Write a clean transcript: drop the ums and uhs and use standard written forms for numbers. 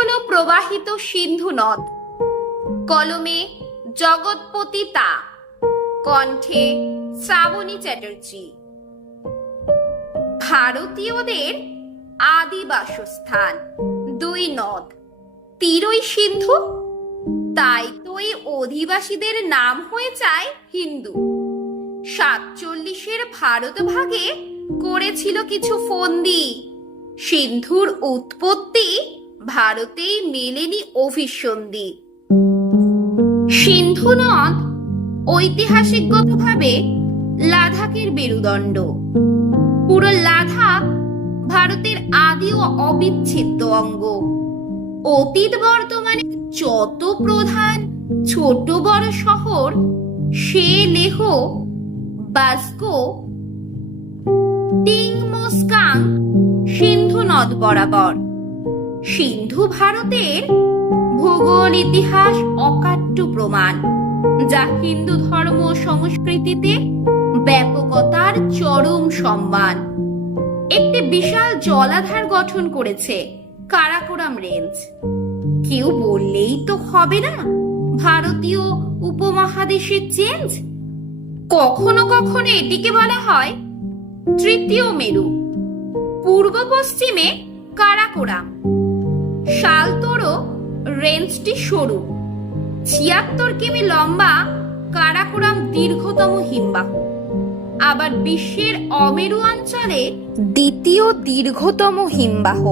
এখনো প্রবাহিত সিন্ধু নদ। কলমে জগৎপতি তা, কণ্ঠে শ্রাবণী চ্যাটার্জি। ভারতীয়দের আদি বাসস্থান দুই নদ, তীরই সিন্ধু। তাই তো এই অধিবাসীদের নাম হয়ে যায় হিন্দু। 47-এর ভারত ভাগে করেছিল কিছু ফন্দি। সিন্ধুর উৎপত্তি ভারতেই মেলেনি অভিসন্ধি। সিন্ধু নদ ঐতিহাসিকগতভাবে লাদাখের মেরুদণ্ড। পুরো লাদাখ ভারতের আদি ও অবিচ্ছেদ্য অঙ্গ। অতীত বর্তমানে যত প্রধান ছোট বড় শহর, সে লেহ, বাস্কো, টিংমস্কাং সিন্ধু নদ বরাবর। সিন্ধু ভারতের ভূগোল ইতিহাস অকাট্য প্রমাণ, যা হিন্দু ধর্ম সংস্কৃতিতে ব্যাপকতার চরম সম্মান। একটি বিশাল জলাধার গঠন করেছে কারাকোরাম রেঞ্জ। কেউ বললেই তো হবে না ভারতীয় উপমহাদেশের চেঞ্জ। কখনো কখনো এটিকে বলা হয় তৃতীয় মেরু। পূর্ব পশ্চিমে কারাকোরাম, শালতোরো রেঞ্জটি সরু। 76 কিমি লম্বা কারাকোরাম দীর্ঘতম হিমবাহ। আবার বিশ্বের অমেরু অঞ্চলে দ্বিতীয় দীর্ঘতম হিমবাহ।